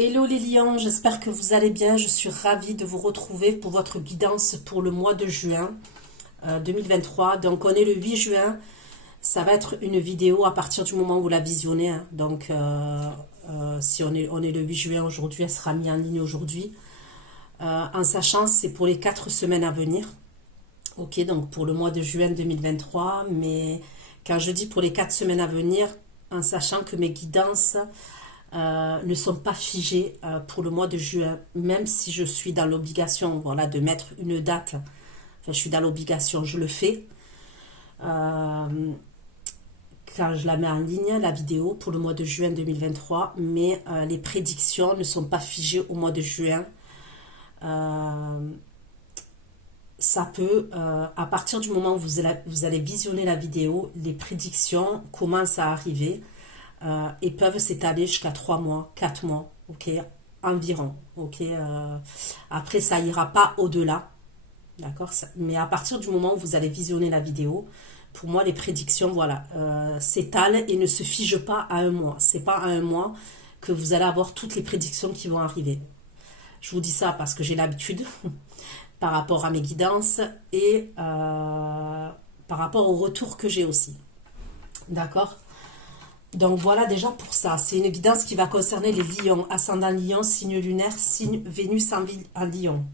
Hello les lions, j'espère que vous allez bien. Je suis ravie de vous retrouver pour votre guidance pour le mois de juin 2023. Donc on est le 8 juin, ça va être une vidéo à partir du moment où vous la visionnez. Hein. Donc si on est le 8 juin aujourd'hui, elle sera mise en ligne aujourd'hui. En sachant c'est pour les 4 semaines à venir. Ok, donc pour le mois de juin 2023. Mais quand je dis pour les 4 semaines à venir, en sachant que mes guidances ne sont pas figées pour le mois de juin, même si je suis dans l'obligation, voilà, de mettre une date. Enfin, je suis dans l'obligation, je le fais. Quand je la mets en ligne, la vidéo, pour le mois de juin 2023, mais les prédictions ne sont pas figées au mois de juin. Ça peut, à partir du moment où vous allez visionner la vidéo, les prédictions commencent à arriver. Et peuvent s'étaler jusqu'à 3 mois, 4 mois, ok, environ, ok. Après, ça ira pas au-delà, d'accord. Mais à partir du moment où vous allez visionner la vidéo, pour moi, les prédictions, voilà, s'étalent et ne se figent pas à un mois. C'est pas à un mois que vous allez avoir toutes les prédictions qui vont arriver. Je vous dis ça parce que j'ai l'habitude par rapport à mes guidances et par rapport au retour que j'ai aussi, d'accord. Donc voilà déjà pour ça, c'est une guidance qui va concerner les lions, ascendant lion, signe lunaire, signe Vénus en lion.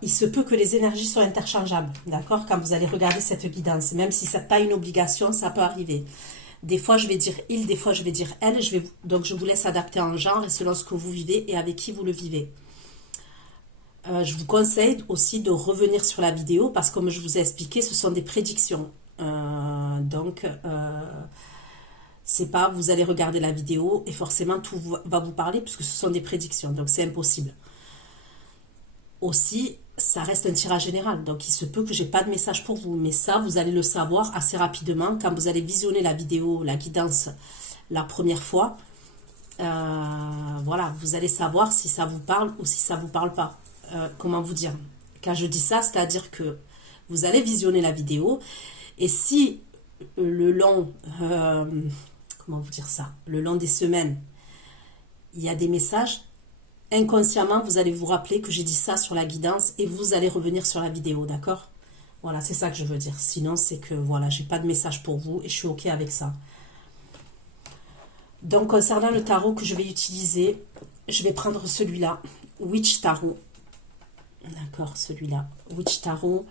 Il se peut que les énergies soient interchangeables, d'accord, quand vous allez regarder cette guidance, même si ce n'est pas une obligation, ça peut arriver. Des fois je vais dire il, des fois je vais dire elle, donc je vous laisse adapter en genre et selon ce que vous vivez et avec qui vous le vivez. Je vous conseille aussi de revenir sur la vidéo parce que comme je vous ai expliqué, ce sont des prédictions. C'est pas vous allez regarder la vidéo et forcément tout va vous parler puisque ce sont des prédictions, donc c'est impossible. Aussi, ça reste un tirage général, donc il se peut que j'ai pas de message pour vous, mais ça vous allez le savoir assez rapidement quand vous allez visionner la vidéo, la guidance la première fois. Voilà, vous allez savoir si ça vous parle ou si ça vous parle pas. Comment vous dire? Quand je dis ça, c'est-à-dire que vous allez visionner la vidéo et si le long comment vous dire ça, le long des semaines, il y a des messages, inconsciemment, vous allez vous rappeler que j'ai dit ça sur la guidance et vous allez revenir sur la vidéo, d'accord? Voilà, c'est ça que je veux dire. Sinon, c'est que, voilà, j'ai pas de message pour vous et je suis OK avec ça. Donc, concernant le tarot que je vais utiliser, je vais prendre celui-là, Witch Tarot. D'accord, celui-là, Witch Tarot.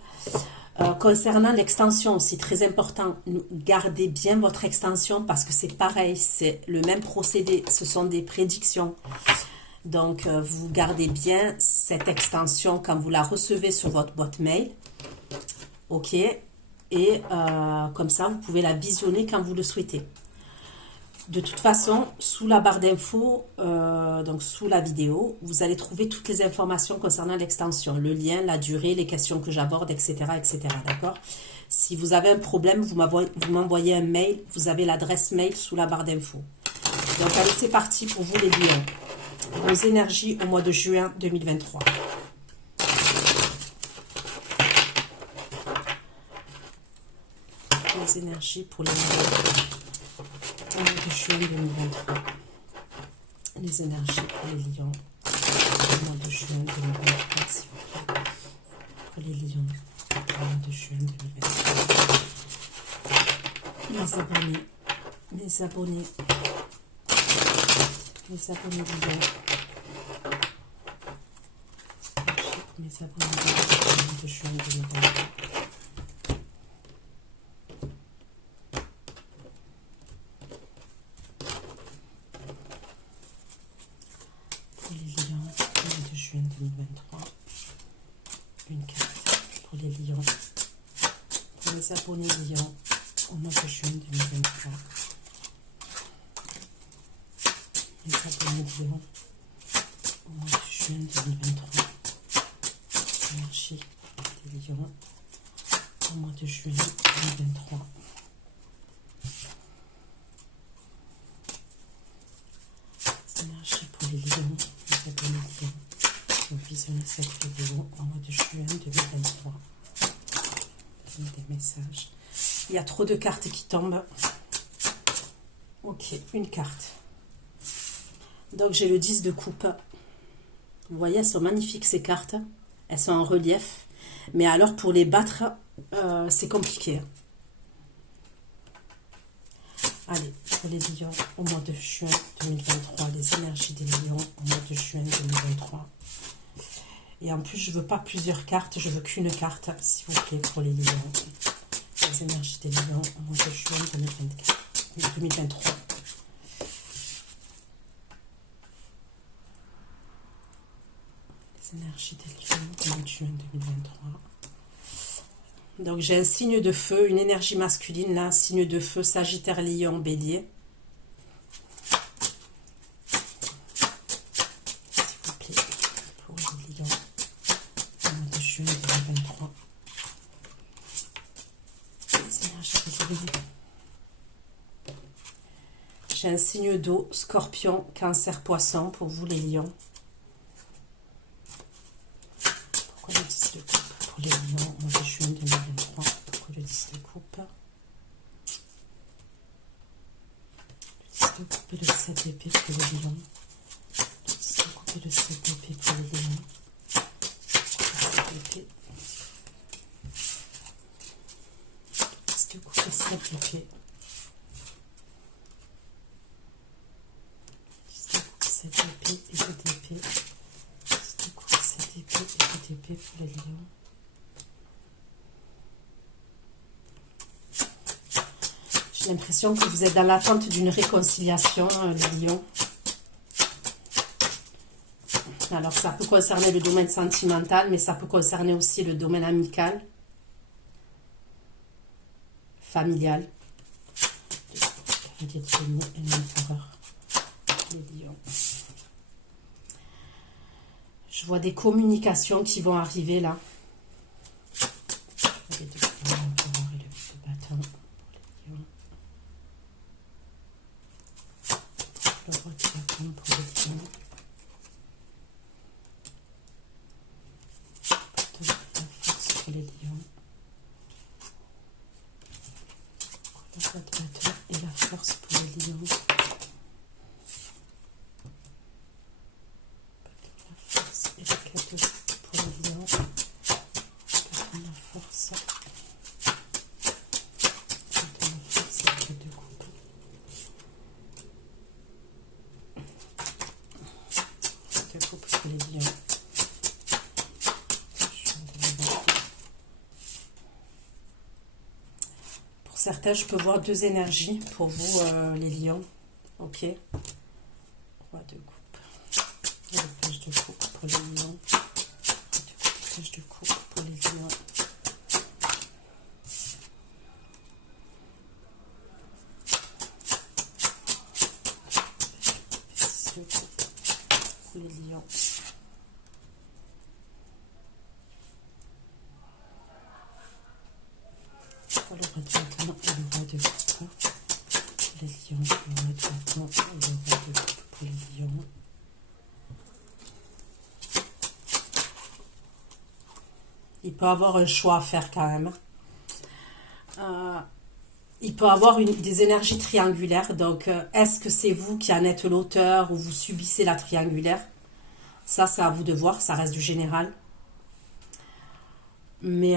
Concernant l'extension aussi, très important, gardez bien votre extension parce que c'est pareil, c'est le même procédé, ce sont des prédictions. Donc, vous gardez bien cette extension quand vous la recevez sur votre boîte mail. Ok, et comme ça, vous pouvez la visionner quand vous le souhaitez. De toute façon, sous la barre d'infos, donc sous la vidéo, vous allez trouver toutes les informations concernant l'extension, le lien, la durée, les questions que j'aborde, etc., etc. D'accord? Si vous avez un problème, vous m'envoyez un mail, vous avez l'adresse mail sous la barre d'infos. Donc, allez, c'est parti pour vous les lions. Vos énergies au mois de juin 2023. Les énergies pour les lions. Au mois de juin 2023. Les énergies pour les lions. Au mois de juin 2023, s'il vous plaît. Pour les lions. Au mois de juin 2023. Mes abonnés. Mes abonnés. Mes abonnés lions. Mes abonnés lions. Au mois de juin 2023. Juin 2023, une carte pour les lions, pour les abonnés lions au mois de juin 2023, les abonnés lions au mois de juin 2023, énergie des lions au mois de juin 2023. Énergie pour les lions, les abonnés lions. Vous visionnez cette vidéo en mois de juin 2023. Des messages. Il y a trop de cartes qui tombent. Ok, une carte. Donc j'ai le 10 de coupe. Vous voyez, elles sont magnifiques ces cartes. Elles sont en relief. Mais alors pour les battre, c'est compliqué. Allez, pour les lions au mois de juin 2023, les énergies des lions au mois de juin 2023. Et en plus, je ne veux pas plusieurs cartes, je veux qu'une carte, s'il vous plaît, pour les lions. Les énergies des lions au mois de juin 2023. Les énergies des lions au mois de juin 2023. Donc j'ai un signe de feu, une énergie masculine là, signe de feu, Sagittaire, Lion, Bélier. S'il vous plaît, pour les lions au mois de juin 2023. Les énergies des lions. J'ai un signe d'eau, Scorpion, Cancer, Poisson pour vous les lions. Pourquoi le 10 de coupe pour les lions au mois de juin 2023? Pourquoi le 10 de coupe? Le 10 de coupe et le 7 d'épée pour les lions. Le 10 de coupe et le 7 d'épée pour les lions. Le 10 de coupe et 7 d'épée. 7 épées et 2 épées. 7 coups, 7 épées et 2 épées pour les lions. J'ai l'impression que vous êtes dans l'attente d'une réconciliation, les lions. Alors ça peut concerner le domaine sentimental, mais ça peut concerner aussi le domaine amical, familial. Les lions. Je vois des communications qui vont arriver là. Les deux lions, le bâton pour les lions. Le roi de bâton pour les lions. Le bâton de la force pour les lions. Le roi de bâton et la force pour les lions. Et le cadeau pour les lions. La force. La force et le cadeau coupe. Cadeau coupe pour les lions. Pour certains, je peux voir deux énergies pour vous, les lions. Ok. Roi de coupe. Et le page de coupe pour les lions. Page de coupe pour les lions. Page de coupe pour les lions. Pour le roi de bâton et le roi de coupe. Les lions, le roi de bâton et le roi de coupe pour les lions. Il peut avoir un choix à faire quand même. Il peut avoir des énergies triangulaires. Donc, est-ce que c'est vous qui en êtes l'auteur ou vous subissez la triangulaire? Ça, c'est à vous de voir. Ça reste du général. Mais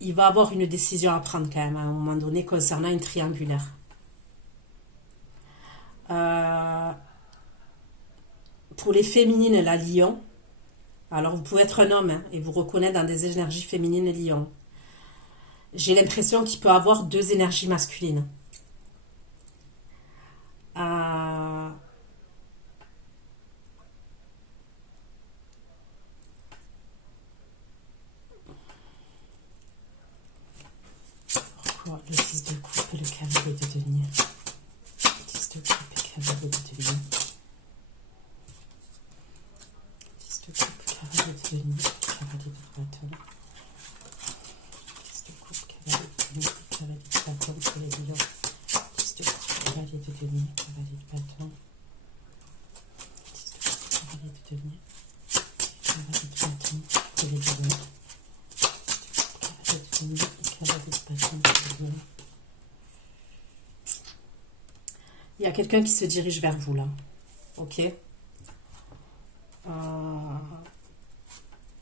il va avoir une décision à prendre quand même à un moment donné concernant une triangulaire. Pour les féminines, la lion. Alors, vous pouvez être un homme hein, et vous reconnaître dans des énergies féminines lion. J'ai l'impression qu'il peut avoir deux énergies masculines. Pourquoi le 6 de coupe et le cavalier de denier? Le 10 de coupe et cavalier de denier. 10 de coupe, cavalier de denier, cavalier de bâton. 10 de coupe, cavalier de denier, cavalier de bâton pour les lions. 10 de coupe, cavalier de denier, cavalier de bâton. 10 de coupe, cavalier de denier, cavalier de bâton pour les lions. 10 de coupe, cavalier de denier et cavalier de bâton pour les lions. Il y a quelqu'un qui se dirige vers vous là. ok.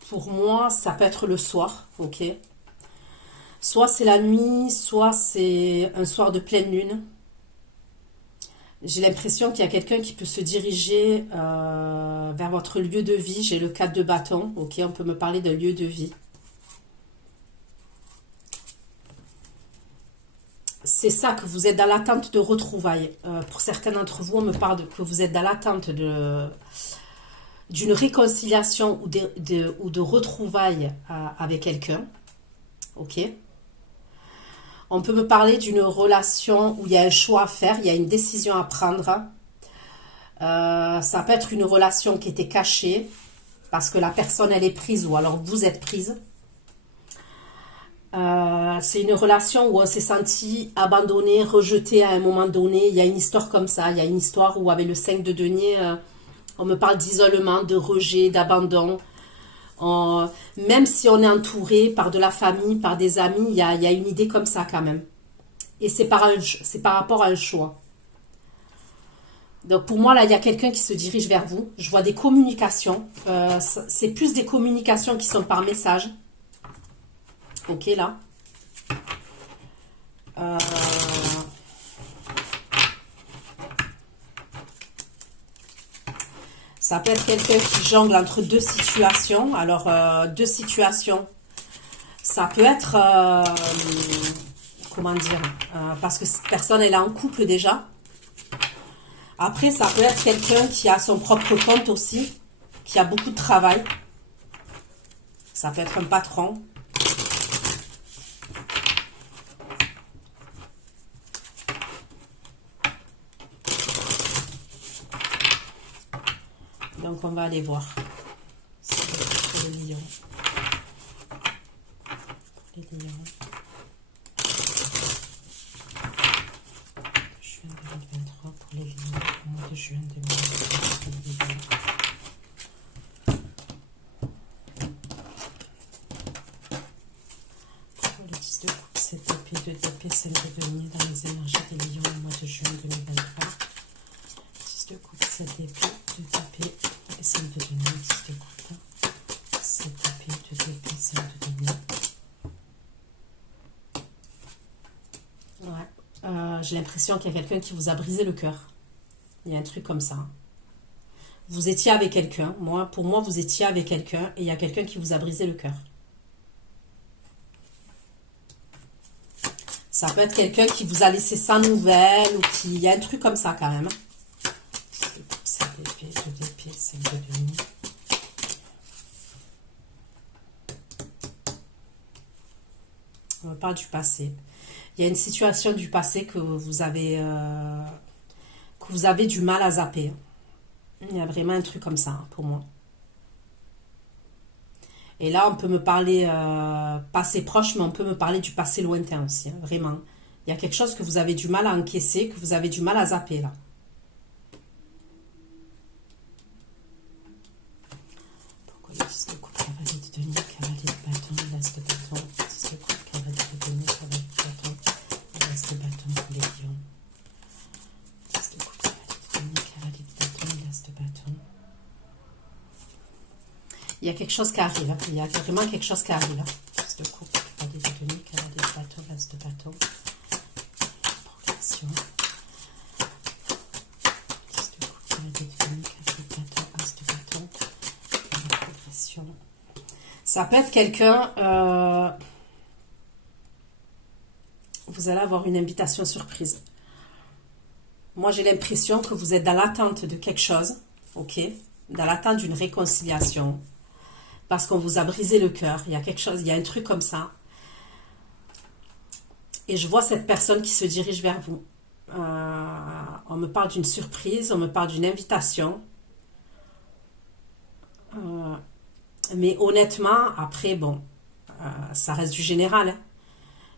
Pour moi, ça peut être le soir, ok. Soit c'est la nuit, soit c'est un soir de pleine lune. J'ai l'impression qu'il y a quelqu'un qui peut se diriger vers votre lieu de vie. J'ai le 4 de bâton, ok, on peut me parler d'un lieu de vie. C'est ça, que vous êtes dans l'attente de retrouvailles. Pour certains d'entre vous, on me parle que vous êtes dans l'attente d'une réconciliation ou de retrouvailles avec quelqu'un. Ok. On peut me parler d'une relation où il y a un choix à faire, il y a une décision à prendre. Ça peut être une relation qui était cachée parce que la personne elle est prise ou alors vous êtes prise. C'est une relation où on s'est senti abandonné, rejeté à un moment donné. Il y a une histoire comme ça. Il y a une histoire où avec le 5 de denier, on me parle d'isolement, de rejet, d'abandon. Même si on est entouré par de la famille, par des amis, il y a une idée comme ça quand même. Et c'est par rapport à un choix. Donc pour moi, là, il y a quelqu'un qui se dirige vers vous. Je vois des communications. C'est plus des communications qui sont par message. Ok, là. Ça peut être quelqu'un qui jongle entre deux situations. Alors, deux situations. Ça peut être... comment dire parce que cette personne, elle est en couple déjà. Après, ça peut être quelqu'un qui a son propre compte aussi. Qui a beaucoup de travail. Ça peut être un patron. Donc, on va aller voir. C'est pour les lions. Les lions. Juin 2023 pour les lions. Au mois de juin 2023 pour les lions. Pour le 10 de coupe, 7 d'épée, 2 d'épée, 5 de denier dans les énergies des lions au mois de juin 2023. 10 de coupe, 7 d'épée, 2 d'épée. Et 5 de denier, 10 de coupe, 7 d'épée, 2 d'épée, 5 de denier. Ouais. J'ai l'impression qu'il y a quelqu'un qui vous a brisé le cœur. Il y a un truc comme ça. Vous étiez avec quelqu'un. Pour moi, vous étiez avec quelqu'un et il y a quelqu'un qui vous a brisé le cœur. Ça peut être quelqu'un qui vous a laissé sans nouvelles ou qui... Il y a un truc comme ça quand même. 7 d'épée, 2 d'épée, 5 de denier. On me parle du passé. Il y a une situation du passé que vous avez du mal à zapper. Il y a vraiment un truc comme ça pour moi. Et là, on peut me parler passé proche, mais on peut me parler du passé lointain aussi. Vraiment. Il y a quelque chose que vous avez du mal à encaisser, que vous avez du mal à zapper là. Pourquoi il y a 10 de coupe, cavalier de denier, cavalier de bâton, l'as de bâton, 10 de coupe, cavalier de denier, cavalier de bâton, l'as de bâton pour les lions. 10 de coupe, cavalier de denier, cavalier de bâton, l'as de bâton. Il y a quelque chose qui arrive. Il y a vraiment quelque chose qui arrive. 10 de coupe, cavalier de denier, cavalier de bâton, l'as de bâton. Progression. 10 de coupe, cavalier de denier, cavalier de bâton, as de bâton. Progression. Ça peut être quelqu'un... vous allez avoir une invitation surprise. Moi, j'ai l'impression que vous êtes dans l'attente de quelque chose. Ok, dans l'attente d'une réconciliation. Parce qu'on vous a brisé le cœur. Il y a quelque chose, il y a un truc comme ça. Et je vois cette personne qui se dirige vers vous. On me parle d'une surprise, on me parle d'une invitation. Mais honnêtement, après, bon, ça reste du général. Hein.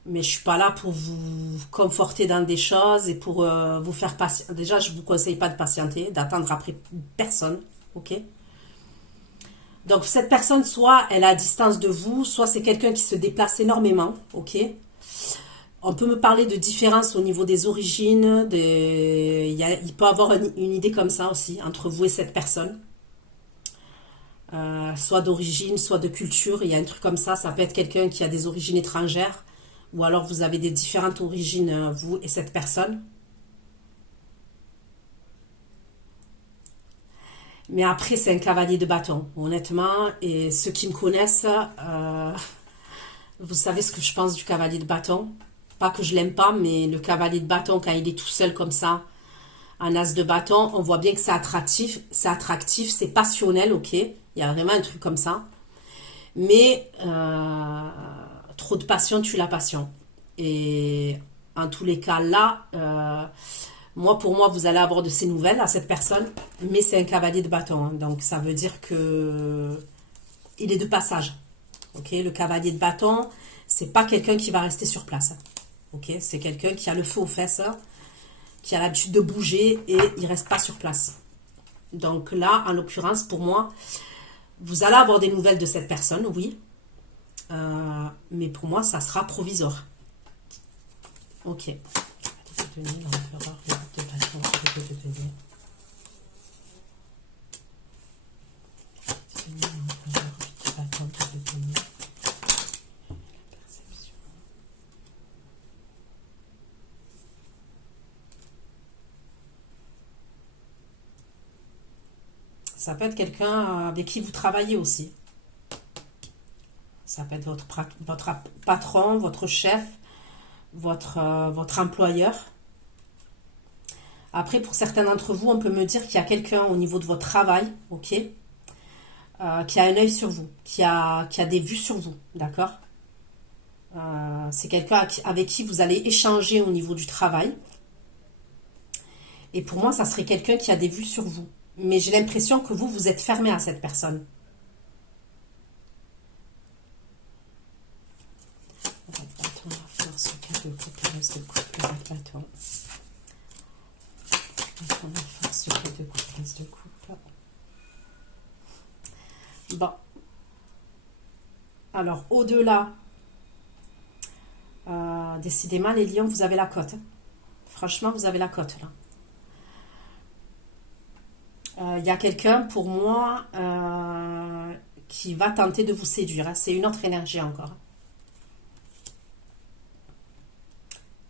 Mais je suis pas là pour vous conforter dans des choses et pour vous faire patienter. Déjà, je vous conseille pas de patienter, d'attendre après personne. Ok? Donc, cette personne, soit elle est à distance de vous, soit c'est quelqu'un qui se déplace énormément. Ok? On peut me parler de différences au niveau des origines, il peut y avoir une idée comme ça aussi entre vous et cette personne. Soit d'origine, soit de culture, il y a un truc comme ça peut être quelqu'un qui a des origines étrangères, ou alors vous avez des différentes origines, vous et cette personne. Mais après, c'est un cavalier de bâton, honnêtement, et ceux qui me connaissent, vous savez ce que je pense du cavalier de bâton. Pas que je l'aime pas, mais le cavalier de bâton, quand il est tout seul comme ça, un as de bâton, on voit bien que c'est attractif, c'est passionnel, ok. Il y a vraiment un truc comme ça. Mais trop de passion tue la passion. Et en tous les cas, là, pour moi, vous allez avoir de ces nouvelles à cette personne, mais c'est un cavalier de bâton. Hein. Donc, ça veut dire que il est de passage. Ok, le cavalier de bâton, c'est pas quelqu'un qui va rester sur place. Ok, c'est quelqu'un qui a le feu aux fesses, qui a l'habitude de bouger et il reste pas sur place. Donc là, en l'occurrence, pour moi, vous allez avoir des nouvelles de cette personne, oui. Mais pour moi, ça sera provisoire. Ok. Ça peut être quelqu'un avec qui vous travaillez aussi. Ça peut être votre patron, votre chef, votre employeur. Après, pour certains d'entre vous, on peut me dire qu'il y a quelqu'un au niveau de votre travail, ok, qui a un œil sur vous, qui a des vues sur vous, d'accord. C'est quelqu'un avec qui vous allez échanger au niveau du travail. Et pour moi, ça serait quelqu'un qui a des vues sur vous. Mais j'ai l'impression que vous êtes fermé à cette personne. Bon. Alors, au-delà, décidément, les lions, vous avez la cote. Franchement, vous avez la cote, là. Il y a quelqu'un, pour moi, qui va tenter de vous séduire. Hein. C'est une autre énergie encore.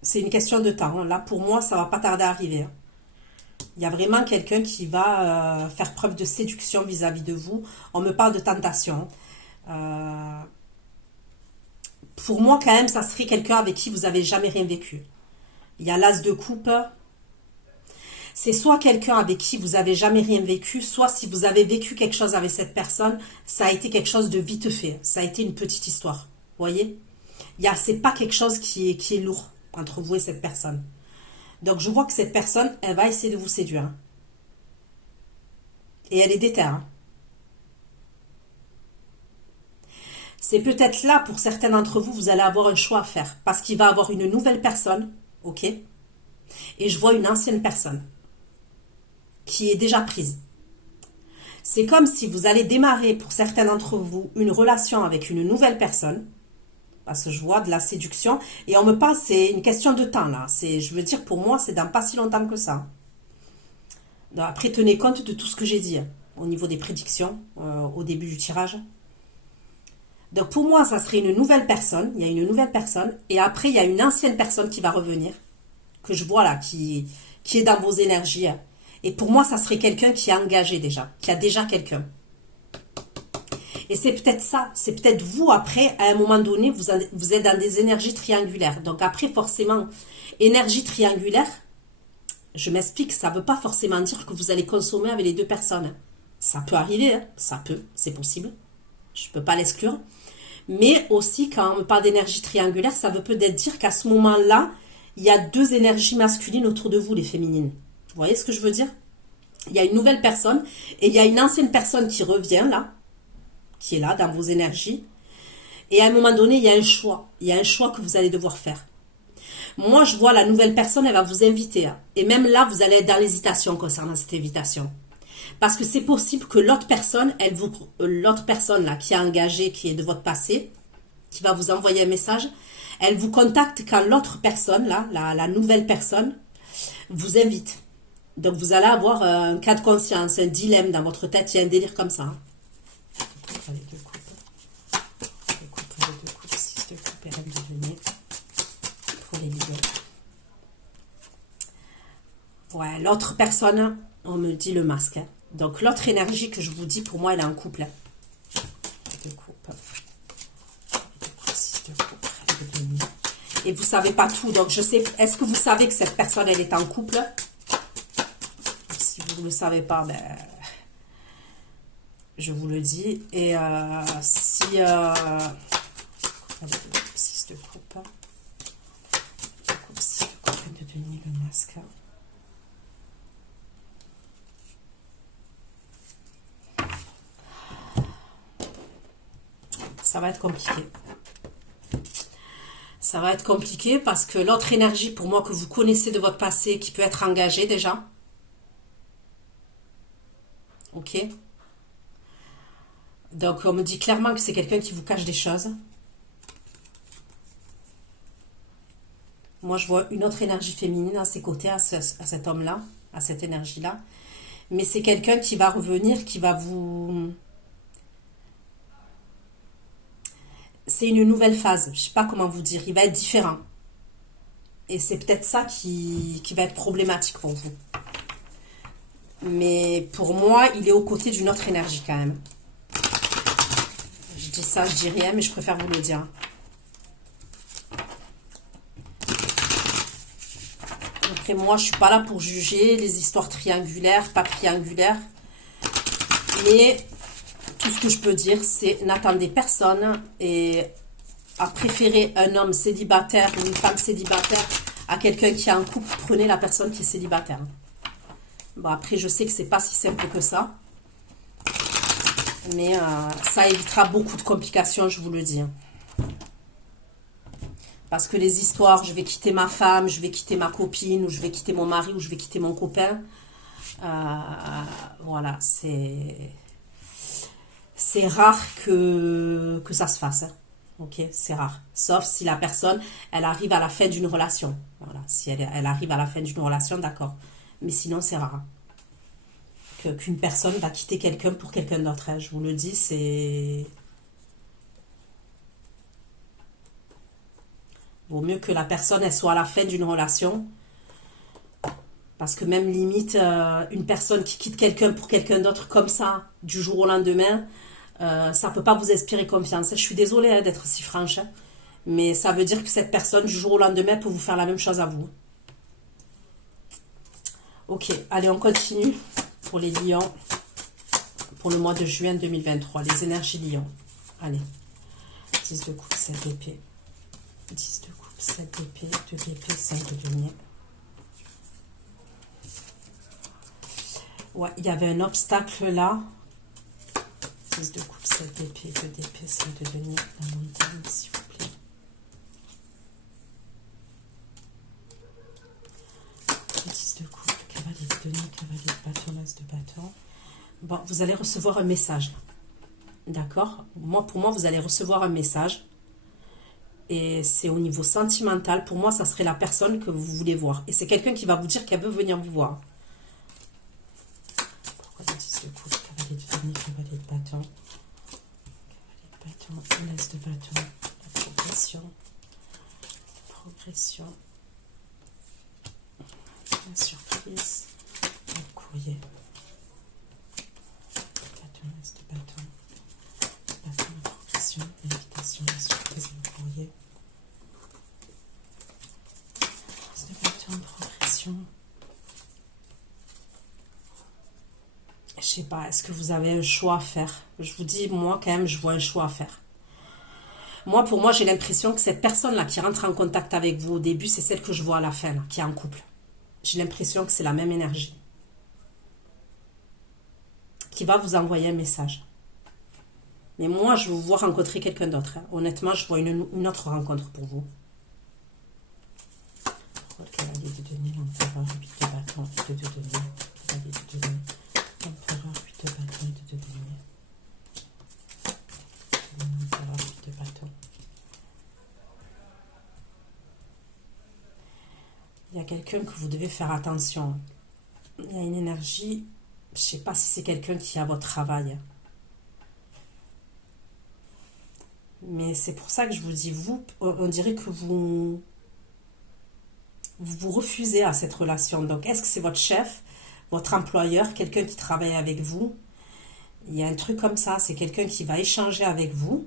C'est une question de temps. Hein. Là, pour moi, ça va pas tarder à arriver. Hein. Il y a vraiment quelqu'un qui va faire preuve de séduction vis-à-vis de vous. On me parle de tentation. Pour moi, quand même, ça serait quelqu'un avec qui vous n'avez jamais rien vécu. Il y a l'as de coupe. C'est soit quelqu'un avec qui vous n'avez jamais rien vécu, soit si vous avez vécu quelque chose avec cette personne, ça a été quelque chose de vite fait. Ça a été une petite histoire. Vous voyez? C'est pas quelque chose qui est lourd entre vous et cette personne. Donc, je vois que cette personne, elle va essayer de vous séduire. Et elle est déterre. Hein. C'est peut-être là, pour certains d'entre vous, vous allez avoir un choix à faire. Parce qu'il va avoir une nouvelle personne, ok? Et je vois une ancienne personne qui est déjà prise. C'est comme si vous allez démarrer, pour certains d'entre vous, une relation avec une nouvelle personne. Parce que je vois de la séduction. Et on me parle, c'est une question de temps, là. Je veux dire, pour moi, c'est dans pas si longtemps que ça. Donc, après, tenez compte de tout ce que j'ai dit, au niveau des prédictions, au début du tirage. Donc, pour moi, ça serait une nouvelle personne. Il y a une nouvelle personne. Et après, il y a une ancienne personne qui va revenir. Que je vois là, qui est dans vos énergies. Et pour moi, ça serait quelqu'un qui est engagé déjà. Qui a déjà quelqu'un. Et c'est peut-être ça, c'est peut-être vous après, à un moment donné, vous êtes dans des énergies triangulaires. Donc après, forcément, énergie triangulaire, je m'explique, ça ne veut pas forcément dire que vous allez consommer avec les deux personnes. Ça peut arriver, hein, ça peut, c'est possible. Je ne peux pas l'exclure. Mais aussi, quand on me parle d'énergie triangulaire, ça veut peut-être dire qu'à ce moment-là, il y a deux énergies masculines autour de vous, les féminines. Vous voyez ce que je veux dire? Il y a une nouvelle personne et il y a une ancienne personne qui revient là, qui est là dans vos énergies. Et à un moment donné, il y a un choix. Il y a un choix que vous allez devoir faire. Moi, je vois la nouvelle personne, elle va vous inviter. Hein. Et même là, vous allez être dans l'hésitation concernant cette invitation. Parce que c'est possible que l'autre personne, l'autre personne là, qui est engagée, qui est de votre passé, qui va vous envoyer un message, Elle vous contacte quand l'autre personne, là, la nouvelle personne, vous invite. Donc vous allez avoir un cas de conscience, un dilemme dans votre tête, il y a un délire comme ça. Hein. Les deux coupes. Les deux coupes, 6 de coupe et reine de denier. Pour les lions. Ouais, l'autre personne, on me dit le masque. Hein. Donc l'autre énergie que je vous dis, pour moi, elle est en couple. Hein. Les deux coupes. Les deux coupes, 6 de coupe, reine de denier. Et vous savez pas tout, donc je sais, est-ce que vous savez que cette personne, elle est en couple? Si vous ne le savez pas, ben, je vous le dis. Et si... 6 de coupe. 6 de coupe de denier, le masque. Ça va être compliqué. Ça va être compliqué parce que l'autre énergie, pour moi, que vous connaissez de votre passé, qui peut être engagée déjà. Ok. Donc, on me dit clairement que c'est quelqu'un qui vous cache des choses. Moi, je vois une autre énergie féminine à ses côtés, à cet homme-là, à cette énergie-là. Mais c'est quelqu'un qui va revenir, qui va vous... C'est une nouvelle phase. Je ne sais pas comment vous dire. Il va être différent. Et c'est peut-être ça qui va être problématique pour vous. Mais pour moi, il est aux côtés d'une autre énergie quand même. Je dis ça, je dis rien, mais je préfère vous le dire. Après, moi, je suis pas là pour juger les histoires triangulaires, pas triangulaires. Mais tout ce que je peux dire, c'est n'attendez personne et à préférer un homme célibataire ou une femme célibataire à quelqu'un qui est en couple, prenez la personne qui est célibataire. Bon, après, je sais que c'est pas si simple que ça. Mais ça évitera beaucoup de complications, je vous le dis. Parce que les histoires, je vais quitter ma femme, je vais quitter ma copine, ou je vais quitter mon mari, ou je vais quitter mon copain. Voilà, c'est rare que ça se fasse. Hein. Ok, c'est rare. Sauf si la personne, elle arrive à la fin d'une relation. Voilà, si elle arrive à la fin d'une relation, d'accord. Mais sinon, c'est rare. Qu'une personne va quitter quelqu'un pour quelqu'un d'autre. Hein. Je vous le dis, c'est... Vaut mieux que la personne, elle soit à la fin d'une relation. Parce que même limite, une personne qui quitte quelqu'un pour quelqu'un d'autre comme ça, du jour au lendemain, ça ne peut pas vous inspirer confiance. Je suis désolée hein, d'être si franche. Hein, mais ça veut dire que cette personne, du jour au lendemain, peut vous faire la même chose à vous. Ok, allez, on continue pour les lions. Pour le mois de juin 2023, les énergies lions. Allez, 10 de coupe, 7 d'épée. 10 de coupe, 7 d'épée, 2 d'épée, 5 de denier. Ouais, il y avait un obstacle là. 10 de coupe, 7 d'épée, 2 d'épée, 5 de denier. Dans mon idée, s'il vous plaît. 10 de coupe, cavalier de denier, cavalier de bâton, l'as de bâton. Bon, vous allez recevoir un message. D'accord? Pour moi, vous allez recevoir un message. Et c'est au niveau sentimental. Pour moi, ça serait la personne que vous voulez voir. Et c'est quelqu'un qui va vous dire qu'elle veut venir vous voir. Pourquoi le 10 de coupe, cavalier de denier, cavalier de bâton. Cavalier de bâton, l'as de bâton. La progression. Progression. La surprise. Le courrier. Bâton, l'as de bâton. Bâton, la progression. L'invitation, la surprise, le courrier. L'as de bâton, progression. Je sais pas, est-ce que vous avez un choix à faire? Je vous dis, moi, quand même, je vois un choix à faire. Moi, pour moi, j'ai l'impression que cette personne-là qui rentre en contact avec vous au début, c'est celle que je vois à la fin, là, qui est en couple. J'ai l'impression que c'est la même énergie. Qui va vous envoyer un message. Mais moi, je vous vois rencontrer quelqu'un d'autre. Hein. Honnêtement, je vois une autre rencontre pour vous. Le cavalier de denier, l'empereur, 8 de bâton, 2 de denier. Cavalier de denier, l'empereur, 8 de bâton et 2 de denier. L'empereur, 8 de bâton. quelqu'un que vous devez faire attention. Il y a une énergie, je ne sais pas si c'est quelqu'un qui est à votre travail. Mais c'est pour ça que je vous dis, vous, on dirait que vous refusez à cette relation. Donc, est-ce que c'est votre chef, votre employeur, quelqu'un qui travaille avec vous? Il y a un truc comme ça, c'est quelqu'un qui va échanger avec vous.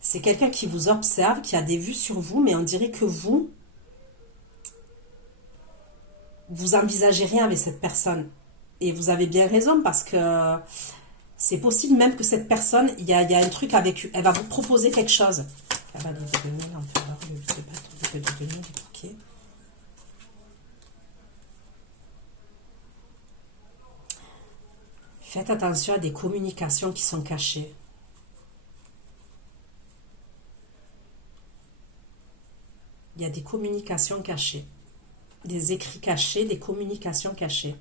C'est quelqu'un qui vous observe, qui a des vues sur vous, mais on dirait que vous envisagez rien avec cette personne. Et vous avez bien raison parce que c'est possible même que cette personne, il y a un truc avec, elle va vous proposer quelque chose. Elle va lui donner l'empereur, le bâton, lui donner les bouquets. Faites attention à des communications qui sont cachées. Il y a des communications cachées. Des écrits cachés, des communications cachées.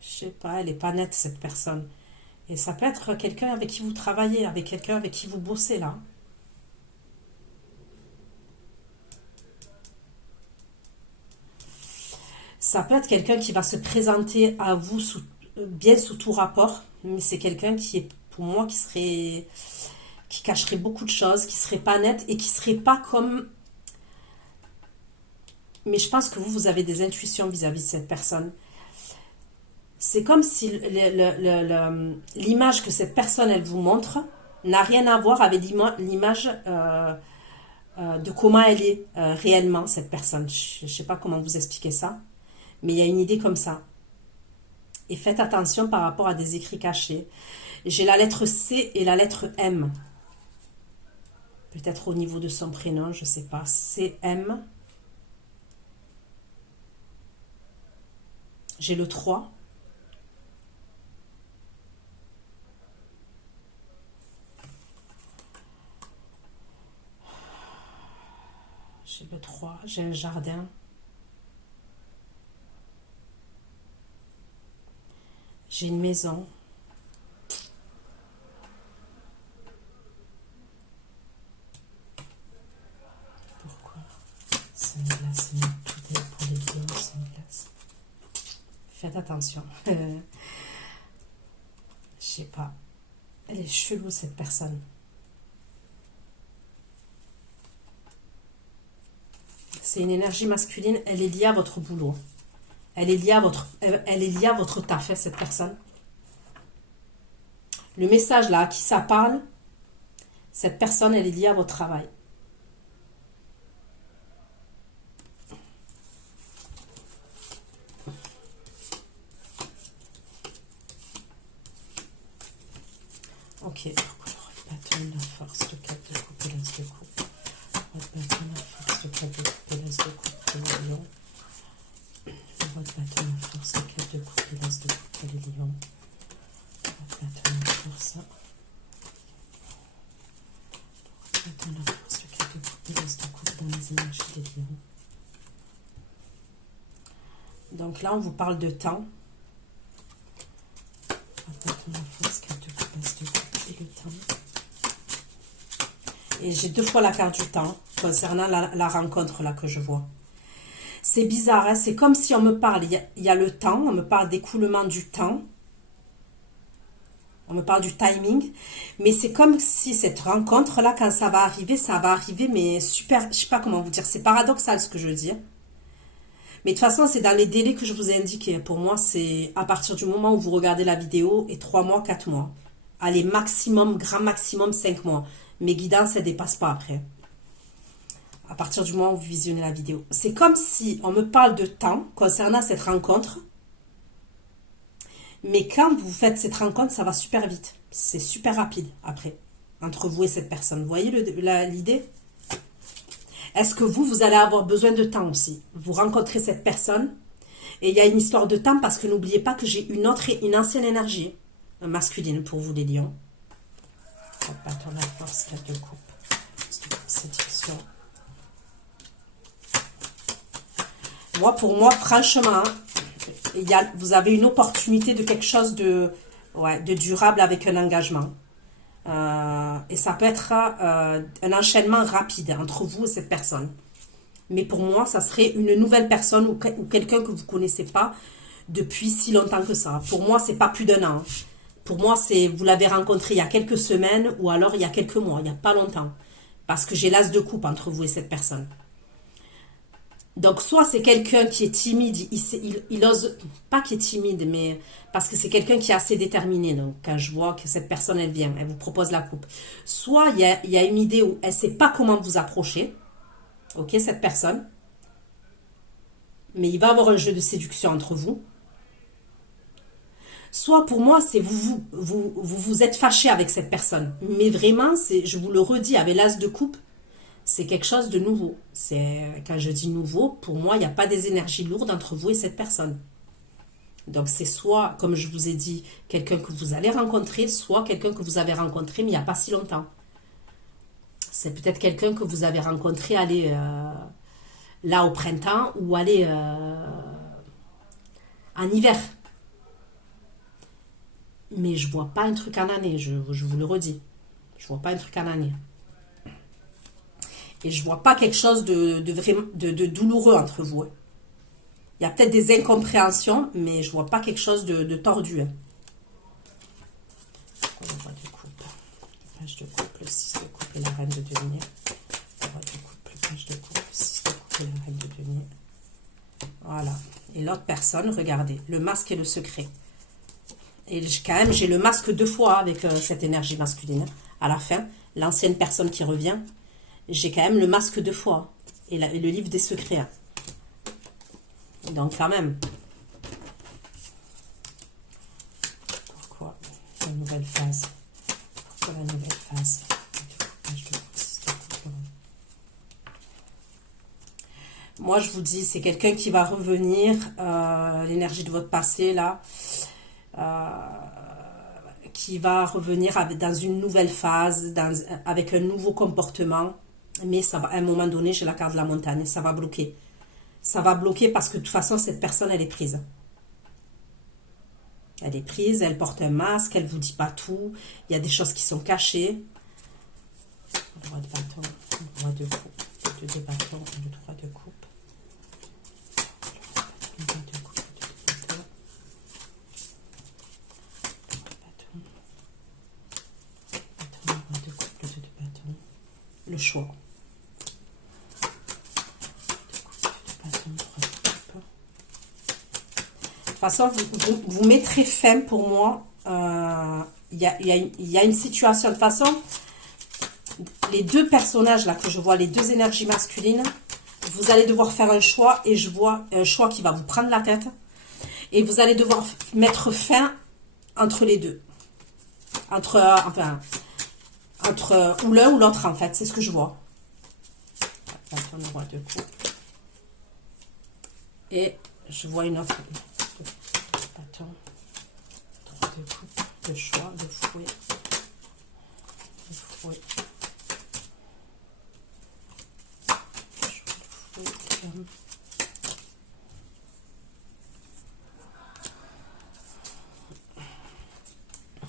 Je sais pas, elle n'est pas nette cette personne. Et ça peut être quelqu'un avec qui vous travaillez, avec quelqu'un avec qui vous bossez là. Ça peut être quelqu'un qui va se présenter à vous bien sous tout rapport, mais c'est quelqu'un qui est, pour moi, qui cacherait beaucoup de choses, qui serait pas net et qui serait pas comme... Mais je pense que vous avez des intuitions vis-à-vis de cette personne. C'est comme si l'image que cette personne, elle vous montre, n'a rien à voir avec l'image de comment elle est réellement, cette personne. Je ne sais pas comment vous expliquer ça, mais il y a une idée comme ça. Et faites attention par rapport à des écrits cachés. J'ai la lettre C et la lettre M. Peut-être au niveau de son prénom, je ne sais pas. C-M. J'ai le 3. J'ai le 3. J'ai un jardin. J'ai une maison. Pourquoi? C'est une glace, tout est pour les lions, c'est une glace. Faites attention. Je sais pas. Elle est chelou cette personne. C'est une énergie masculine, elle est liée à votre boulot. Elle est liée à votre taf, cette personne. Le message là, à qui ça parle, cette personne, elle est liée à votre travail. Ok, pourquoi le bâton, la force, le 4 de coupe et l'as de coupe. Le bâton, la force, le 4 de coupe et l'as de coupe, le lion. Le bâton, la force, le 4 de coupe et l'as de coupe, le lion. Le bâton, la force. Le bâton, la force, le 4 de coupe et l'as de coupe dans les énergies des lions. Donc là, on vous parle de temps. Le bâton, la force, 4 de coupe, l'as de coupe. Le temps. Et j'ai 2 fois la carte du temps concernant la rencontre là que je vois. C'est bizarre, hein? C'est comme si on me parle, il y a le temps, on me parle d'écoulement du temps, on me parle du timing, mais c'est comme si cette rencontre là, quand ça va arriver, mais super, je sais pas comment vous dire, c'est paradoxal ce que je veux dire. Mais de toute façon, c'est dans les délais que je vous ai indiqués. Pour moi, c'est à partir du moment où vous regardez la vidéo et 3 mois, 4 mois. Allez, maximum, grand maximum, 5 mois. Mes guidances, elles ne dépassent pas après. À partir du moment où vous visionnez la vidéo. C'est comme si on me parle de temps concernant cette rencontre. Mais quand vous faites cette rencontre, ça va super vite. C'est super rapide après. Entre vous et cette personne. Vous voyez l'idée? Est-ce que vous allez avoir besoin de temps aussi? Vous rencontrez cette personne. Et il y a une histoire de temps parce que n'oubliez pas que j'ai une ancienne énergie masculine pour vous les lions. Bâton la force, 4 de coupe. Séduction. Pour moi, franchement, vous avez une opportunité de quelque chose de... Ouais, de durable avec un engagement. Et ça peut être un enchaînement rapide entre vous et cette personne. Mais pour moi, ça serait une nouvelle personne ou quelqu'un que vous ne connaissez pas depuis si longtemps que ça. Pour moi, c'est pas plus d'un an. Pour moi, c'est vous l'avez rencontré il y a quelques semaines ou alors il y a quelques mois, il n'y a pas longtemps. Parce que j'ai l'as de coupe entre vous et cette personne. Donc, soit c'est quelqu'un qui est timide, il ose, pas qui est timide, mais parce que c'est quelqu'un qui est assez déterminé. Donc, quand je vois que cette personne, elle vient, elle vous propose la coupe. Soit il y a une idée où elle ne sait pas comment vous approcher, ok, cette personne, mais il va y avoir un jeu de séduction entre vous. Soit pour moi, c'est vous êtes fâché avec cette personne. Mais vraiment, je vous le redis, avec l'as de coupe, c'est quelque chose de nouveau. Quand je dis nouveau, pour moi, il n'y a pas des énergies lourdes entre vous et cette personne. Donc c'est soit, comme je vous ai dit, quelqu'un que vous allez rencontrer, soit quelqu'un que vous avez rencontré mais il n'y a pas si longtemps. C'est peut-être quelqu'un que vous avez rencontré là au printemps ou en hiver. Mais je vois pas un truc en année, je vous le redis. Je vois pas un truc en année. Et je vois pas quelque chose de douloureux entre vous. Il y a peut-être des incompréhensions, mais je vois pas quelque chose de tordu. On voit du couple. Le page de couple, le 6 de couple et la reine de denier. On voit du couple, le page de couple, le 6 de couple et la reine de denier. Voilà. Et l'autre personne, regardez, le masque et le secret. Et quand même, j'ai le masque 2 fois avec cette énergie masculine. À la fin, l'ancienne personne qui revient, j'ai quand même le masque 2 fois. Et le livre des secrets. Donc, quand même. Pourquoi la nouvelle phase? Pourquoi la nouvelle phase? Moi, je vous dis, c'est quelqu'un qui va revenir. L'énergie de votre passé, là. Qui va revenir dans une nouvelle phase, avec un nouveau comportement. Mais ça va, à un moment donné, j'ai la carte de la montagne, ça va bloquer. Ça va bloquer parce que de toute façon, cette personne, elle est prise. Elle est prise, elle porte un masque, elle ne vous dit pas tout. Il y a des choses qui sont cachées. Le roi de bâton, le roi de coupe, le 2 de bâton, le 3 de coupe. Le 2 de coupe, le 2 de bâton. Le roi de coupe, le 2 de bâton. Le choix. De toute façon, vous mettrez fin pour moi. Il y a une situation. De toute façon, les deux personnages là que je vois, les deux énergies masculines, vous allez devoir faire un choix. Et je vois un choix qui va vous prendre la tête. Et vous allez devoir mettre fin entre les deux. Entre ou l'un ou l'autre en fait. C'est ce que je vois. Attends, le roi de coupe. Et je vois une autre. Attends. 3 de coupe, le choix, le fouet. Le fouet. Le choix, le fouet.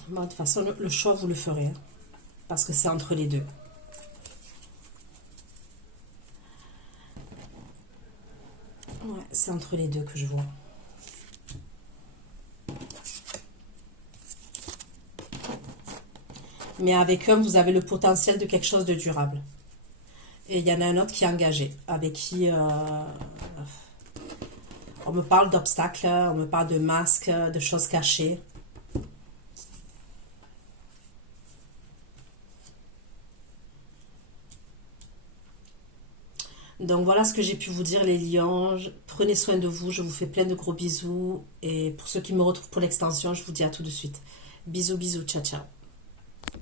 Bon, de toute façon, le choix, vous le ferez. Hein, parce que c'est entre les deux. Ouais, c'est entre les deux que je vois. Mais avec un, vous avez le potentiel de quelque chose de durable. Et il y en a un autre qui est engagé, avec qui on me parle d'obstacles, on me parle de masques, de choses cachées. Donc voilà ce que j'ai pu vous dire les lions. Prenez soin de vous, je vous fais plein de gros bisous. Et pour ceux qui me retrouvent pour l'extension, je vous dis à tout de suite. Bisous, bisous, ciao, ciao.